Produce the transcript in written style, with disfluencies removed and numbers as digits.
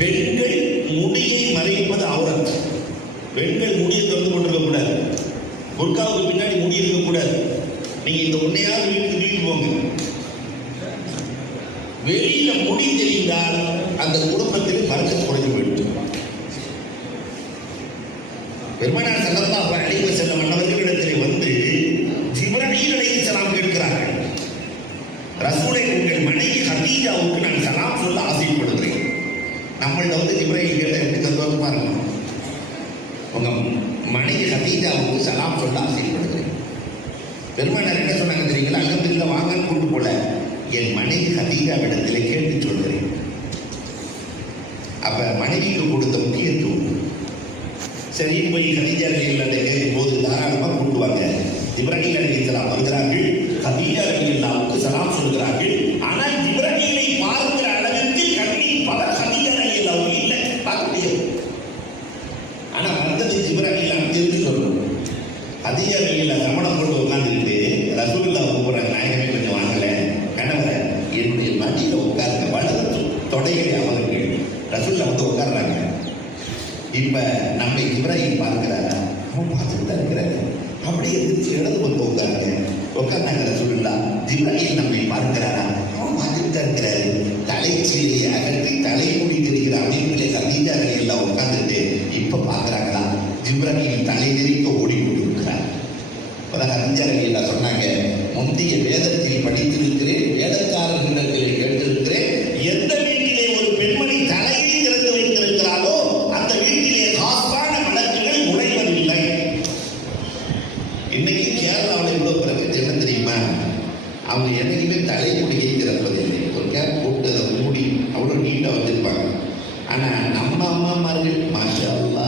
பெண்கள் முடியை மறைப்பது அவுரத். பெண்கள் முடியை திறந்து கொண்டிருக்க கூடாது. புர்காவுக்கு பின்னாடி முடி இருக்கக்கூடாது. நீங்க இந்த உன்னையாவது வீட்டுக்கு போங்க. வெளியில முடி தெரிந்தால் அந்த குடும்பத்தில் பறக்கத் குறைந்து போயிட்டு. பெருமானார் ஸல்லல்லாஹு அலைஹி வஸல்லம் அவர்களிடத்தில் வந்து ஜிப்ரீல் அலைஹிஸ்ஸலாம் கேட்கிறார்கள், ரசூலை உங்கள் மனைவி ஹதீஜாவுக்கு நான் சலாம் சொல்ல ஆசைப்படுகிறேன். நம்மள்ட்ட வந்து ஜிப்ரீல் கேட்ட எப்படி சந்தோஷமா இருக்கும். உங்க மனைவி ஹதீஜாவுக்கு சலாம் சொல்ல ஆசைப்படுகிறேன். பெருமானார் என்ன சொன்னாங்க தெரியுங்களா? அல்ஹம்துலில்லாஹ் வாங்கன்னு கூட்டு போல, என் மனைவி ஹதீஜாவிடத்தில் கேட்டு சொல்கிறேன். அப்ப மனைவிக்கு கொடுத்த முக்கியத்துவம். சரி, போய் ஹதீஜா ரலியல்லாஹு போது தாராளமாக கூட்டுவாங்க. ஜிப்ரீல் அலைஹிஸ்ஸலாம் வருகிறார்கள், ஹதீஜா ரலியல்லாஹுக்கு சலாம் சொல்கிறார்கள். ஆனால் ஜிப்ரீலை பார்க்கிற அளவிற்கு கண்ணின் பவர் ஹதீஜா ரலியல்லாஹு இல்லை, பார்க்க முடியாது. ஆனா வந்தது ஜிப்ரீல் தெரிஞ்சு சொல்லணும். ஹதீஜா ரலியல்லாஹு சமணம் போட்டு உட்கார்ந்துட்டு ரசூலுல்லாஹ் கூப்பிடுறாங்க, நாயகமே கொஞ்சம் வாங்கல, கணவரை என்னுடைய மடியில உட்கார்ந்த வலது தொடைகளை அவர்கள் ரசூலுல்லாஹ் வந்து உட்கார்றாங்க. இப்ப நம்மை ஜிப்ரீல் பார்க்கிறாரா? அவன் பார்த்துட்டு தான் இருக்கிறாரு. அப்படியே எதிர்த்து இடது பக்கம் உட்கார்ந்தாங்க ரசூலுல்லாஹ். ஜிப்ரீல் நம்மை பார்க்கிறாரா? அவன் பார்த்துட்டு தான் இருக்கிறாரு. தலைச்சீலை அகற்றி தலைமுடி தெரிகிற அமைப்பிலே ஹதீஜா ரலியல்லாஹு உட்கார்ந்துட்டு இப்ப பார்க்கிறாங்களா? ஜிப்ரீல் தலை நெறிக்க ஓடி கொண்டிருக்கிறார். அதான் ஹதீஜா ரலியல்லாஹு சொன்னாங்க, முந்தைய வேதத்தில் படித்திருக்கிறேன், வேதக்காரர்களிடத்தில் கேட்டிருக்கிறேன், எந்த வீட்டிலே ஒரு பெண்மணி தலையை திறந்து வைத்திருக்கிறாளோ அந்த வீட்டிலே காப்பான வழக்குகள் நுழைவதில்லை. இன்னைக்கு கேரளாவில் இவ்வளவு பிரபஞ்சம் என்ன தெரியுமா? அவங்க என்னைக்குமே தலைமுடியை திறப்பதில்லை. ஒரு கேப் போட்டு அதை மூடி அவ்வளோ நீட்டாக வச்சிருப்பாங்க. ஆனா நம்ம அம்மாமார்கள் மாஷா அல்லாஹ்